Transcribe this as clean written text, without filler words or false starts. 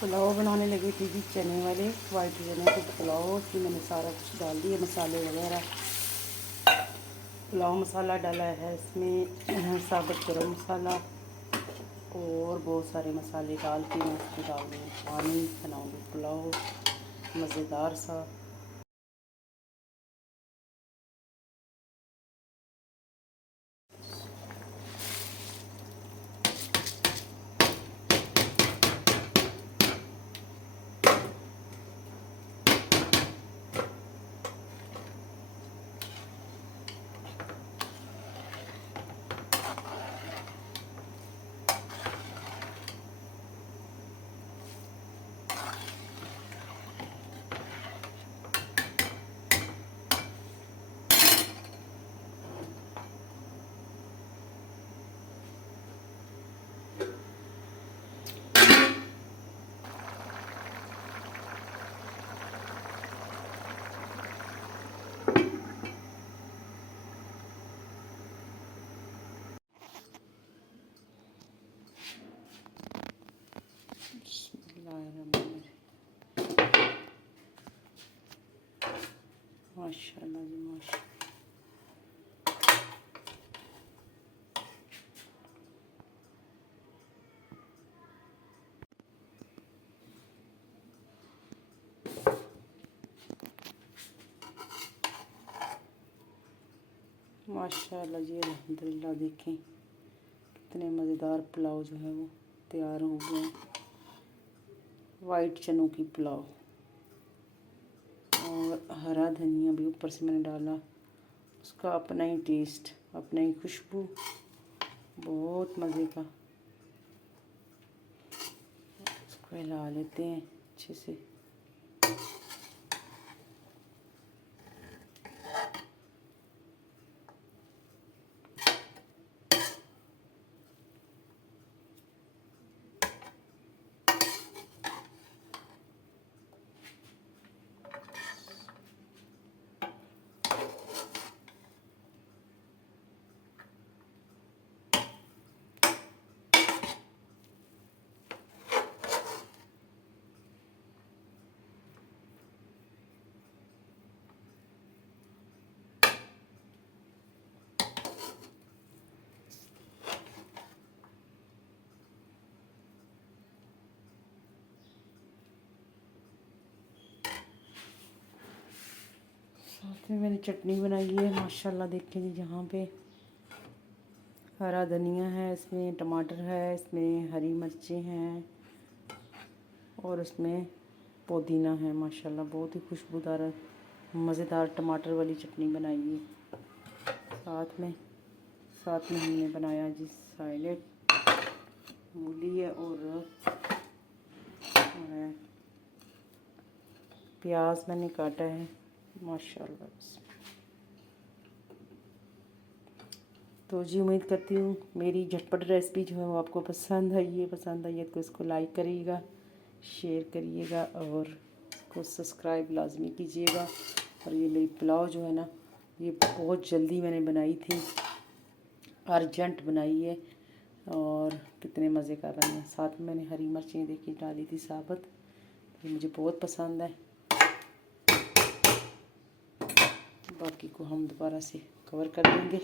पुलाव बनाने लगी थी जी, चने वाले वाइट चने के पुलाव की मैंने सारा कुछ डाल दिया, मसाले वगैरह। पुलाव मसाला डाला है इसमें, साबुत गरम मसाला और बहुत सारे मसाले डाल के मैं इसमें डाल दूँगी पानी, बनाऊँगी पुलाव मज़ेदार सा। माशाल्लाह जी माशाल्लाह। माशाल्लाह जी अल्हम्दुलिल्लाह। देखें कितने मज़ेदार पुलाव जो है वो तैयार हो गए हैं। वाइट चनों की पुलाव और हरा धनिया भी ऊपर से मैंने डाला, उसका अपना ही टेस्ट, अपना ही खुशबू, बहुत मज़े का। इसको हिला लेते हैं अच्छे से। साथ में मैंने चटनी बनाई है माशाल्लाह। देखें जी, जहाँ पे हरा धनिया है, इसमें टमाटर है, इसमें हरी मिर्चें हैं और इसमें पुदीना है माशाल्लाह। बहुत ही खुशबूदार मज़ेदार टमाटर वाली चटनी बनाई है। साथ में हमने बनाया जी सैलेड, मूली है और प्याज मैंने काटा है माशाल्लाह। तो जी उम्मीद करती हूँ मेरी झटपट रेसिपी जो है वो आपको पसंद आई है तो इसको लाइक करिएगा, शेयर करिएगा और इसको सब्सक्राइब लाजमी कीजिएगा। और ये मेरी पुलाव जो है ना, ये बहुत जल्दी मैंने बनाई थी, अर्जेंट बनाई है और कितने मज़े का बना। साथ में मैंने हरी मिर्चें देखी डाली थी साबुत, ये मुझे बहुत पसंद है। बाकी को हम दोबारा से कवर कर देंगे।